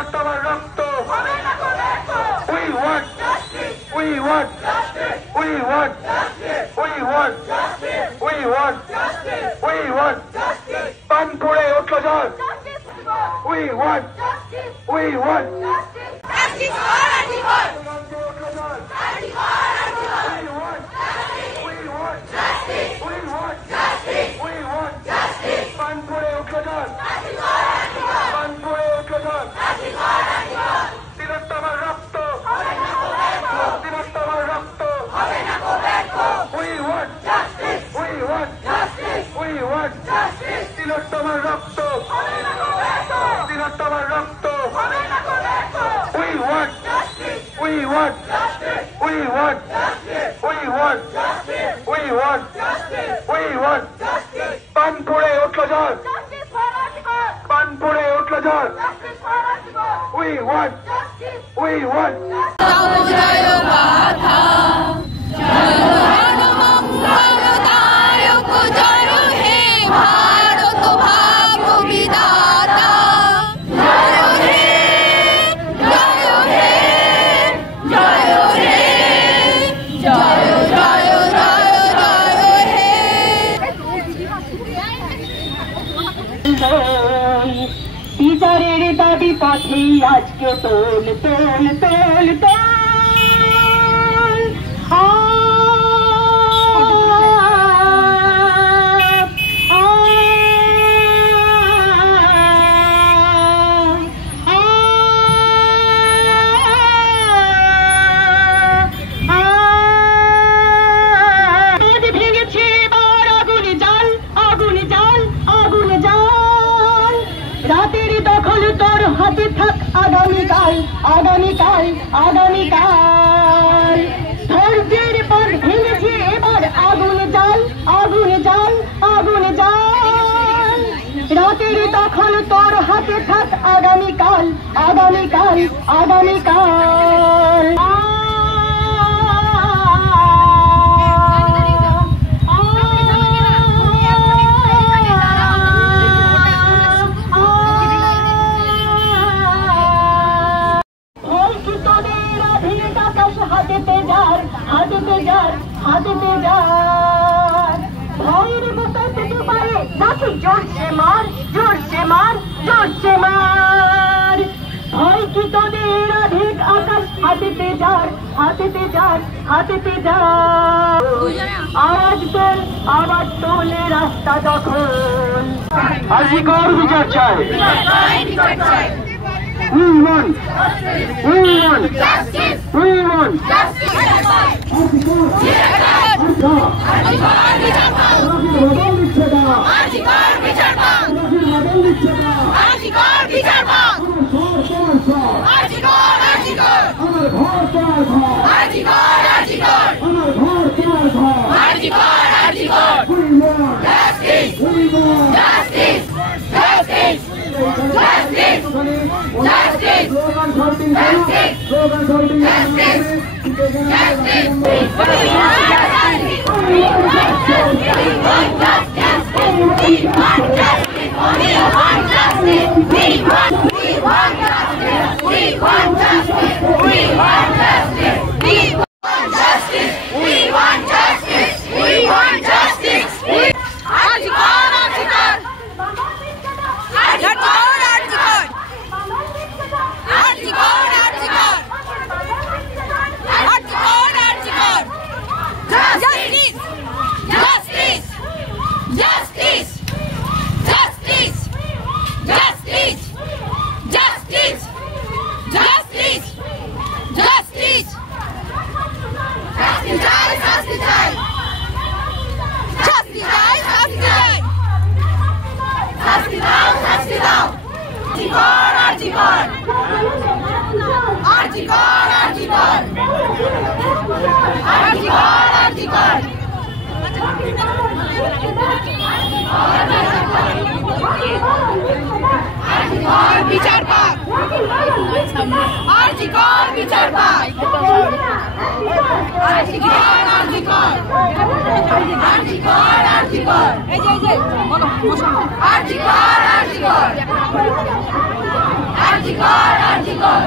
তিলোত্তমার রক্ত we want justice we want justice we want justice we want justice we want justice we want justice পানপুরে উঠল ঝড় we want justice we want justice justice for Article we want justice we want justice we want justice পানপুরে উঠল ঝড় পানপুরে উঠল ঝড় তিলোত্তমার রক্ত তিলোত্তমার রক্ত we want justice we want justice we want justice তিলোত্তমার রক্ত তিলোত্তমার রক্ত we want justice we want justice we want justice we want justice we want justice we want justice পানপুরে উঠল ঝড় পানপুরে উঠল ঝড় we want justice we want বিচারের দাবি পথে আজকে তোল তোল তোল তোল আগামীকাল আগামীকাল আগামীকাল ধৈর্যের পর ভেঙেছে এবার আগুন জাল আগুন জাল আগুন জাল রাতের দখল তোর হাতে থাক আগামীকাল আগামীকাল আগামীকাল হাতে যার ভয়ের বুকেতে ডুবায়ে নাকি জোরছে মার জোরছে মার জোরছে মার ভয় কি তোদের অধিক আকাশ হাতেতে যার হাতেতে যার হাতেতে যার আওয়াজ তোলে রাস্তা দখল আজিকর বিচার চাই we want justice we want justice বিচার পাক আরজিকর বিচার পাক আরজিকর আরজিকর আরজিকর আরজিকর এই যে বলো আরজিকর আরজিকর আমরা